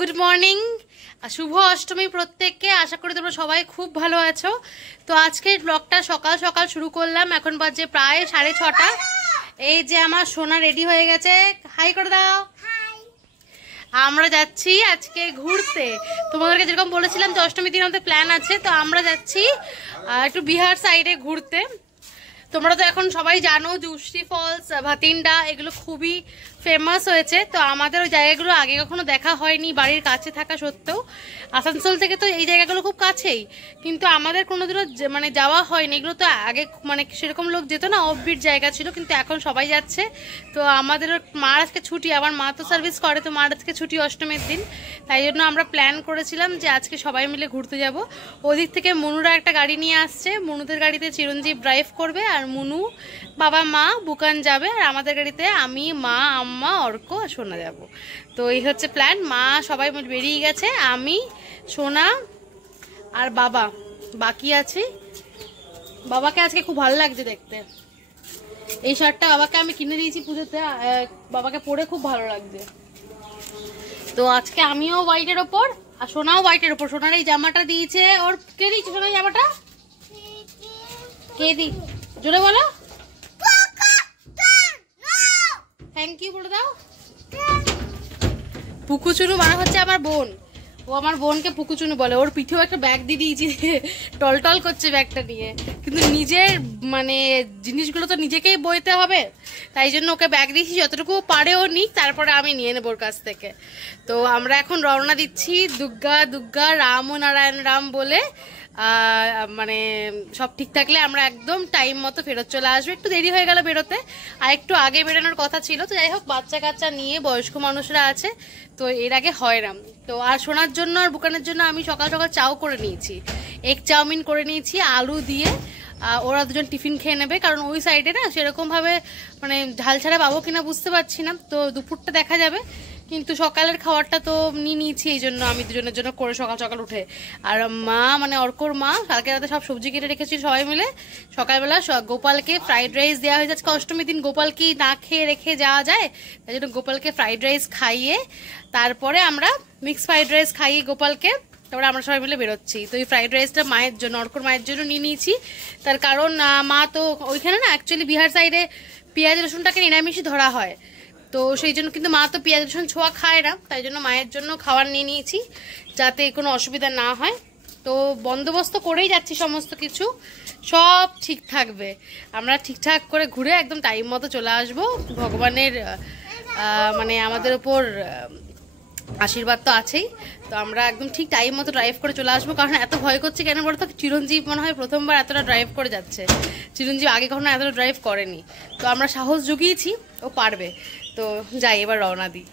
Good morning, শুভ অষ্টমী প্রত্যেককে। আশা করি তোমরা সবাই খুব ভালো আছো। তো আজকের ব্লগটা সকাল সকাল শুরু করলাম। এখন বাজে প্রায় 6:30। এই যে আমার সোনা রেডি হয়ে গেছে, হাই করে দাও। আমরা যাচ্ছি আজকে ঘুরতে। তোমাদেরকে যেরকম বলেছিলাম যে অষ্টমীর দিন আমাদের প্ল্যান আছে, তো আমরা যাচ্ছি একটু বিহার সাইডে ঘুরতে। তোমরা তো এখন সবাই জানো জুশ্রী ফলস, ভাতিন্ডা এগুলো খুবই ফেমাস হয়েছে। তো আমাদের ওই জায়গাগুলো আগে কখনো দেখা হয়নি, বাড়ির কাছে থাকা সত্ত্বেও। আসানসোল থেকে তো এই জায়গাগুলো খুব কাছেই, কিন্তু আমাদের কোনোদিনও মানে যাওয়া হয়নি। এগুলো তো আগে মানে সেরকম লোক যেত না, অফবিট জায়গা ছিল, কিন্তু এখন সবাই যাচ্ছে। তো আমাদের মার আজকে ছুটি, আমার মা তো সার্ভিস করে, তো মার আজকে ছুটি অষ্টমীর দিন। তাই জন্য আমরা প্ল্যান করেছিলাম যে আজকে সবাই মিলে ঘুরতে যাব। ওদিক থেকে মনুরা একটা গাড়ি নিয়ে আসছে, মনুদের গাড়িতে চিরঞ্জীব ড্রাইভ করবে, আর মনু বাবা মা বুকান যাবে, আর আমাদের গাড়িতে আমি মা আম্মা অর্ক সোনা যাব। তো এই হচ্ছে প্ল্যান। মা সবাই বেরিয়ে গেছে, আমি সোনা আর বাবা বাকি আছি। বাবাকে আজকে খুব ভালো লাগছে দেখতে। এই শার্টটা বাবাকে আমি কিনে দিয়েছি পুজোতে, বাবাকে পরে খুব ভালো লাগছে। তো আজকে আমিও হোয়াইটের ওপর আর সোনাও হোয়াইটের ওপর। সোনার এই জামাটা দিয়েছে ওর, কে দিয়েছে সোনার জামাটা? কে দি জোরে বলো, থ্যাংক ইউ বলে দাও। পুকুচুনু মানে হচ্ছে আমার বোন, ও আমার বোনকে পুকুচুনু বলে। ওর পিঠেও একটা ব্যাগ দিয়ে দিয়েছি, টলটল করছে ব্যাগটা নিয়ে, কিন্তু নিজের মানে জিনিসগুলো তো নিজেকেই বইতে হবে, তাই জন্য ওকে ব্যাগ দিয়েছি। যতটুকু পারে ও নিক, তারপরে আমি নিয়ে নেবো ওর কাছ থেকে। তো আমরা এখন রওনা দিচ্ছি দুর্গা দুর্গা রাম ও নারায়ণ রাম বলে। মানে সব ঠিক থাকলে আমরা একদম টাইম মতো ফেরত চলে আসবো। একটু দেরি হয়ে গেল বেরোতে, আর একটু আগে বেরোনোর কথা ছিল। তো যাই হোক, বাচ্চা কাচ্চা নিয়ে বয়স্ক মানুষরা আছে, তো এর আগে হয় না। তো আর শোনার জন্য আর বুকানের জন্য আমি সকাল সকাল চাও করে নিয়েছি, এগ চাউমিন করে নিয়েছি আলু দিয়ে। ওরা দুজন টিফিন খেয়ে নেবে, কারণ ওই সাইডে না সেরকমভাবে মানে ঝাল ছাড়া পাবো কিনা বুঝতে পারছি না। তো দুপুরটা দেখা যাবে, কিন্তু সকালের খাবারটা তো নিয়ে নিয়েছি, এই জন্য আমি দুজনের জন্য করে সকাল সকাল উঠে। আর মা মানে অর্কর মা কালকে রাতে সব সবজি কেটে রেখেছি সবাই মিলে। সকালবেলা গোপালকে ফ্রাইড রাইস দেওয়া হয়ে যাচ্ছে। অষ্টমীর দিন গোপাল কি না খেয়ে রেখে যাওয়া যায়, তাই জন্য গোপালকে ফ্রাইড রাইস খাইয়ে তারপরে আমরা মিক্স ফ্রাইড রাইস খাইয়ে গোপালকে, তারপরে আমরা সবাই মিলে বেরোচ্ছি। তো এই ফ্রাইড রাইসটা মায়ের জন্য, অর্কর মায়ের জন্য নিয়ে নিয়েছি। তার কারণ মা তো ওইখানে না অ্যাকচুয়ালি বিহার সাইডে পেঁয়াজ রসুনটাকে নিরামিষই ধরা হয়, তো সেই জন্য কিন্তু মা তো পেঁয়াজ রসুন ছোঁয়া খায় না, তাই জন্য মায়ের জন্য খাবার নিয়ে নিয়েছি যাতে কোনো অসুবিধা না হয়। তো বন্দোবস্ত করেই যাচ্ছি, সমস্ত কিছু সব ঠিক থাকবে। আমরা ঠিকঠাক করে ঘুরে একদম টাইম মতো চলে আসবো। ভগবানের মানে আমাদের ওপর আশীর্বাদ তো আছেই। তো আমরা একদম ঠিক টাইম মতো ড্রাইভ করে চলে আসবো। কারণ এত ভয় করছে কেন বলতো, চিরঞ্জীব মনে হয় প্রথমবার এতটা ড্রাইভ করে যাচ্ছে। চিরঞ্জীব আগে কখনো এতটা ড্রাইভ করেনি, তো আমরা সাহস জুগিয়েছি ও পারবে। তো যাই, এবার রওনা দিই।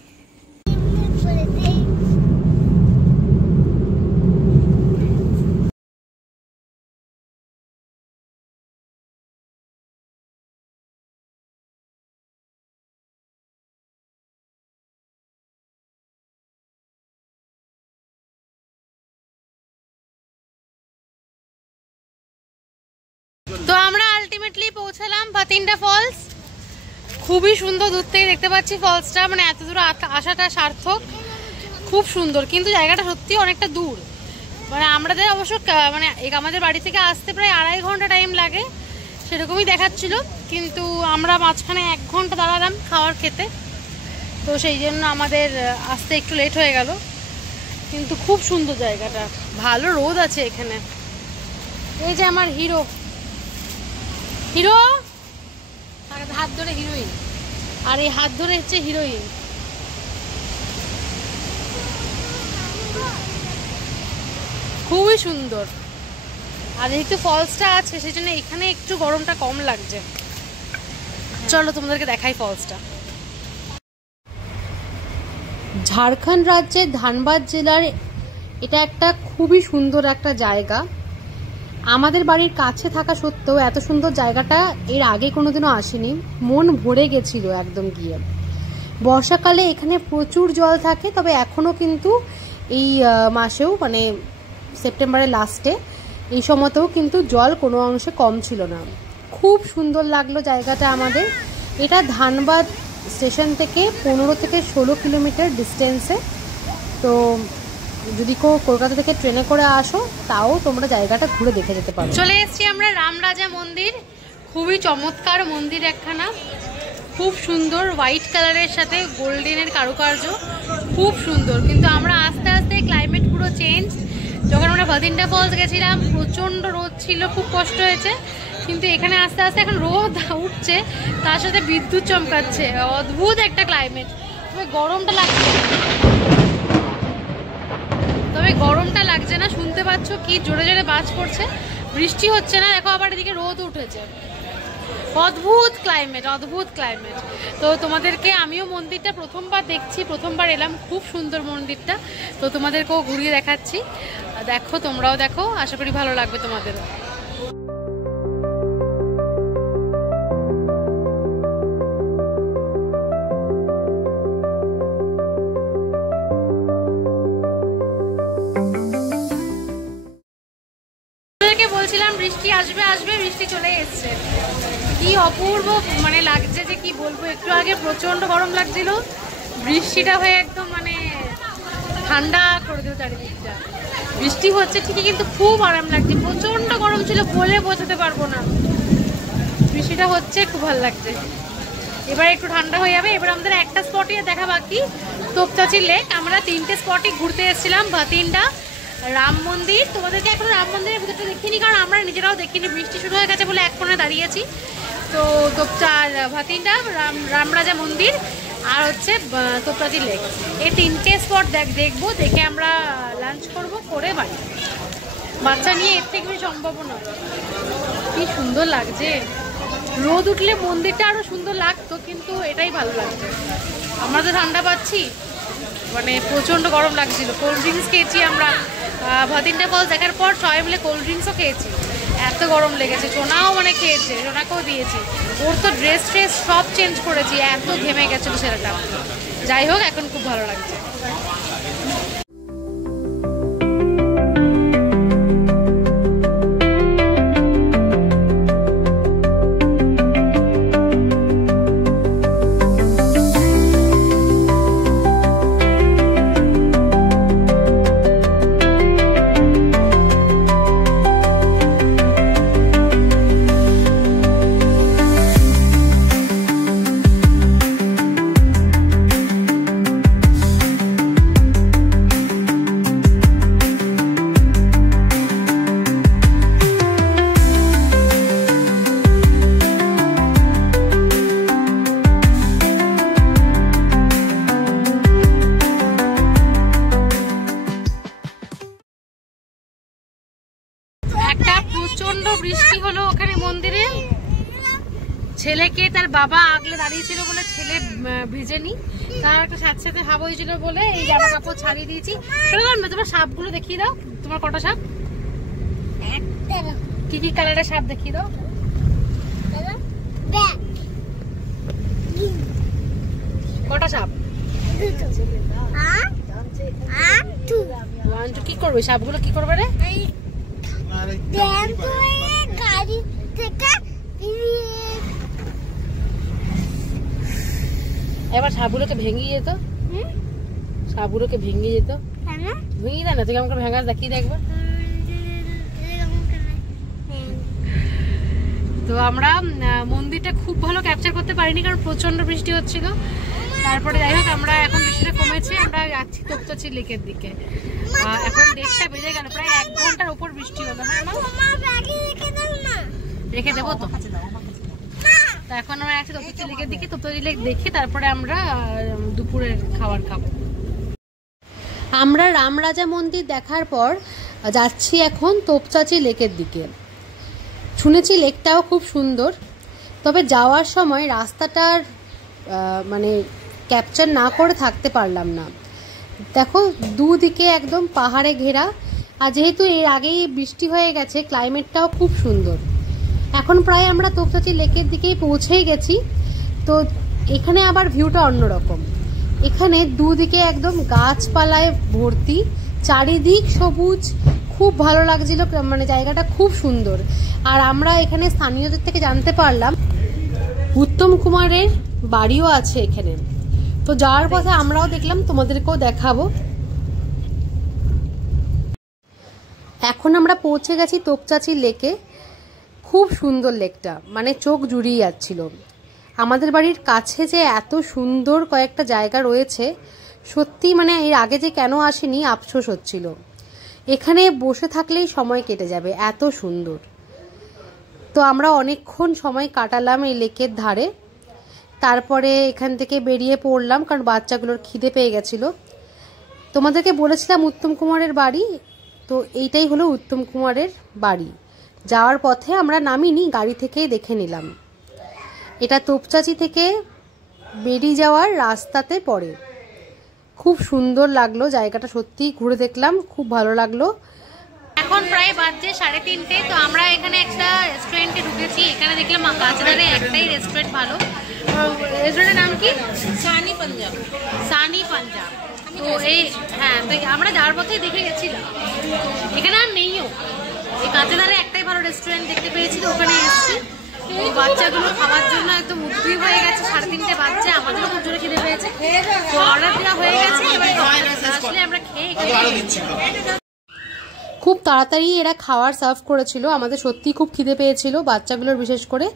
তো আমরা আলটিমেটলি পৌঁছালাম ভাতিন্ডা ফলস। খুবই সুন্দর, দূর থেকে দেখতে পাচ্ছি ফলসটা, মানে এত দূর আসাটা সার্থক। খুব সুন্দর, কিন্তু জায়গাটা সত্যি অনেকটা দূর। মানে আমাদের অবশ্য মানে আমাদের বাড়ি থেকে আসতে প্রায় 2.5 ঘন্টা টাইম লাগে, সেরকমই দেখাচ্ছিল। কিন্তু আমরা মাঝখানে 1 ঘন্টা দাঁড়ালাম খাবার খেতে, তো সেই জন্য আমাদের আসতে একটু লেট হয়ে গেল। কিন্তু খুব সুন্দর জায়গাটা, ভালো রোদ আছে এখানে। এই যে আমার হিরো, হিরো হাত ধরে হিরোইন, আর এই হাত ধরে হচ্ছে হিরোইন। খুবই সুন্দর, আর যেহেতু ফলসটা আছে সেই জন্য এখানে একটু গরমটা কম লাগছে। চলো তোমাদেরকে দেখাই ফলসটা। ঝাড়খণ্ড রাজ্যের ধানবাদ জেলার এটা একটা খুবই সুন্দর একটা জায়গা। আমাদের বাড়ির কাছে থাকা সত্ত্বেও এত সুন্দর জায়গাটা এর আগে কোনোদিনও আসেনি, মন ভরে গেছিল একদম গিয়ে। বর্ষাকালে এখানে প্রচুর জল থাকে, তবে এখনও কিন্তু এই মাসেও মানে সেপ্টেম্বরের লাস্টে এই সময়তেও কিন্তু জল কোনো অংশে কম ছিল না। খুব সুন্দর লাগলো জায়গাটা আমাদের। এটা ধানবাদ স্টেশন থেকে 15 থেকে 16 কিলোমিটার ডিস্টেন্সে। তো যদি কলকাতা থেকে ট্রেনে করে আসো তাও তোমরা জায়গাটা ঘুরে দেখে যেতে পারো। চলে এসেছি আমরা রামরাজা মন্দির, খুবই চমৎকার মন্দির একখানা, খুব সুন্দর, হোয়াইট কালারের সাথে গোল্ডেনের কারুকার্য, খুব সুন্দর। কিন্তু আমরা আস্তে আস্তে ক্লাইমেট পুরো চেঞ্জ। যখন আমরা ভাতিন্ডা ফলস গেছিলাম প্রচণ্ড রোদ ছিল, খুব কষ্ট হয়েছে, কিন্তু এখানে আস্তে আস্তে এখন রোদ উঠছে, তার সাথে বিদ্যুৎ চমকাচ্ছে, অদ্ভুত একটা ক্লাইমেট। তবে গরমটা লাগছে না, শুনতে পাচ্ছ কি জোরে জোরে বাজ পড়ছে, বৃষ্টি হচ্ছে না, দেখো আবার এদিকে রোদ উঠেছে, অদ্ভুত ক্লাইমেট, অদ্ভুত ক্লাইমেট। তো তোমাদেরকে, আমিও মন্দিরটা প্রথমবার দেখছি, প্রথমবার এলাম, খুব সুন্দর মন্দিরটা, তো তোমাদেরকেও ঘুরিয়ে দেখাচ্ছি, দেখো তোমরাও দেখো, আশা করি ভালো লাগবে তোমাদেরও। বলছিলাম বৃষ্টি আসবে আসবে, বৃষ্টি চলে এসছে, কি অপূর্ব মানে লাগছে যে কি বলবো। একটু আগে প্রচন্ড গরম লাগছিল, বৃষ্টিটা হয়ে একদম মানে ঠান্ডা করে দিল চারিদিকটা। বৃষ্টি হচ্ছে ঠিকই কিন্তু খুব আরাম লাগছে, প্রচন্ড গরম ছিল, বলে বোঝাতে পারবো না। বৃষ্টিটা হচ্ছে, খুব ভালো লাগছে। এবার একটু ঠান্ডা হয়ে যাবে। এবার আমাদের একটা স্পটই দেখা বাকি, তোপচাঁচি লেক। আমরা 3টে স্পটই ঘুরতে এসেছিলাম, ভাতিন্ডা, রাম মন্দির। তোমাদেরকে এখন রাম মন্দিরের ভিতরটা দেখিনি, কারণ আমরা নিজেরাও দেখিনি, বৃষ্টি শুরু হয়ে গেছে বলে এক কোণে দাঁড়িয়েছি। তো ভাতিন্ডা, রামরাজা মন্দির আর হচ্ছে তোপচাঁচি লেক, এই 3টে স্পট দেখবো। দেখে আমরা লাঞ্চ করবো, করে বাড়ি। বাচ্চা নিয়ে এর থেকে বেশি সম্ভব নয়। কি সুন্দর লাগছে, রোদ উঠলে মন্দিরটা আরো সুন্দর লাগতো, কিন্তু এটাই ভালো লাগছে। আমরা তো ঠান্ডা পাচ্ছি, মানে প্রচন্ড গরম লাগছিল। কোল্ড ড্রিঙ্কস খেয়েছি আমরা, ভাতিন্ডা ফলস দেখার পর সবাই মিলে কোল্ড ড্রিঙ্কসও খেয়েছি, এত গরম লেগেছে। সোনাও মানে খেয়েছে, সোনাকেও দিয়েছি। ওর তো ড্রেস সব চেঞ্জ করেছি, এত ঘেমে গেছিলো ছেলেটা। যাই হোক, এখন খুব ভালো লাগছে। প্রচন্ড বৃষ্টি হলো ওখানে মন্দিরে, ছেলেকে তার বাবা আগলে দাঁড়িয়েছিল বলে ছেলে ভেজেনি, তার একটা সাথে সাথে হাব হয়েছিল বলে এই জামা কাপড় ছাড়িয়ে দিয়েছি। তোমার সাপগুলো দেখিয়ে দাও, তোমার কটা সাপ, কি কি কালারের সাপ দেখিয়ে দাও। কটা সাপ, কি করবে সাপগুলো, কি করবে রে? এবার সাপগুলোকে ভেঙে যেত, সাপগুলোকে ভেঙে যেত, ভেঙে দেয় না, তুই আমাকে ভেঙা দেখিয়ে দেখবো। তো আমরা মন্দিরটা খুব ভালো ক্যাপচার করতে পারিনি, কারণ প্রচন্ড বৃষ্টি হচ্ছিল। তারপরে যাই হোক, আমরা এখন বৃষ্টিটা কমেছে, আমরা যাচ্ছি তোপচাঁচি লেকের দিকে। এখন 1টা বেজে গেল, প্রায় 1 ঘন্টার উপর বৃষ্টি হলো। হ্যাঁ রেখে দেবো তো। এখন আমরা আছি তোপচাঁচি লেকের দিকে, তোপচাঁচি লেক দেখে তারপরে আমরা দুপুরের খাবার খাবো। আমরা রামরাজা মন্দির দেখার পর যাচ্ছি এখন তোপচাঁচি লেকের দিকে। শুনেছি লেকটাও খুব সুন্দর, তবে যাওয়ার সময় রাস্তাটার মানে ক্যাপচার না করে থাকতে পারলাম না। দেখো দুদিকে একদম পাহাড়ে ঘেরা, আর যেহেতু এর আগেই বৃষ্টি হয়ে গেছে, ক্লাইমেটটাও খুব সুন্দর। এখন প্রায় আমরা তোপচাঁচি লেকের দিকেই পৌঁছেই গেছি। তো এখানে আবার ভিউটা অন্যরকম, এখানে দুদিকে একদম গাছপালায় ভর্তি, চারিদিক সবুজ, খুব ভালো লাগছিল, মানে জায়গাটা খুব সুন্দর। আর আমরা এখানে স্থানীয়দের থেকে জানতে পারলাম উত্তম কুমারের বাড়িও আছে এখানে। তো যাওয়ার পথে আমরাও দেখলাম, তোমাদেরকেও দেখাবো। এখন আমরা পৌঁছে গেছি তোপচাঁচি লেকে। খুব সুন্দর লেকটা, মানে চোখ জুড়িয়ে যাচ্ছিল। আমাদের বাড়ির কাছে যে এত সুন্দর কয়েকটা জায়গা রয়েছে, সত্যি মানে এর আগে যে কেন আসেনি আফসোস হচ্ছিল। এখানে বসে থাকলেই সময় কেটে যাবে, এত সুন্দর। তো আমরা অনেকক্ষণ সময় কাটালাম এই লেকের ধারে। তারপরে এখান থেকে বেরিয়ে পড়লাম, কারণ বাচ্চাগুলোর খিদে পেয়ে গেছিলো। তোমাদেরকে বলেছিলাম উত্তম কুমারের বাড়ি, তো এইটাই হলো উত্তম কুমারের বাড়ি। যাওয়ার পথে আমরা নামিনি, গাড়ি থেকেই দেখে নিলাম। এটা তোপচাঁচি থেকে বেরিয়ে যাওয়ার রাস্তাতে পড়ে। খুব সুন্দর লাগলো জায়গাটা, সত্যিই ঘুরে দেখলাম, খুব ভালো লাগলো। এখন প্রায় বাজছে 3:30। তো আমরা এখানে একটা রেস্টুরেন্টে ঢুকেছি। এখানে দেখলাম কাছাড়ে একটাই রেস্টুরেন্ট ভালো। রেস্টুরেন্টের নাম কি? সানি পাঞ্জাব। সানি পাঞ্জাব। তো এই হ্যাঁ, তো আমরা যাওয়ার পথেই দেখে গেছিলাম। এখানে আর নেইও, এই কাছাড়ে একটাই ভালো রেস্টুরেন্ট দেখতে পেয়েছি, তো ওখানে এসেছি। বাচ্চাগুলো খাওয়ার জন্য একদম উদ্গ্রীব হয়ে গেছে। 3:30 বাজছে, আমাদেরও খুব জোরে খিদে পেয়েছে। তো অর্ডার দেওয়া হয়ে গেছে, এবার আসলে আমরা খেয়ে খুব তাড়াতাড়ি এরা খাওয়ার সার্ভ করেছিল। আমাদের সত্যি খুব খিদে পেয়েছিল, বাচ্চাগুলোর বিশেষ করে,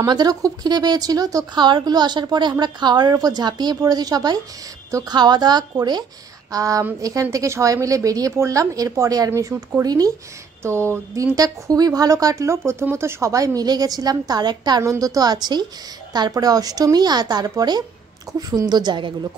আমাদেরও খুব খিদে পেয়েছিল। তো খাবারগুলো আসার পরে আমরা খাওয়ারের উপর ঝাঁপিয়ে পড়েছি সবাই। তো খাওয়া দাওয়া করে এখান থেকে সবাই মিলে বেরিয়ে পড়লাম। এরপরে আর আমি শ্যুট করিনি। তো দিনটা খুবই ভালো কাটলো। প্রথমত সবাই মিলে গেছিলাম, তার একটা আনন্দ তো আছেই। তারপরে অষ্টমী, আর তারপরে খুব সুন্দর জায়গাগুলো।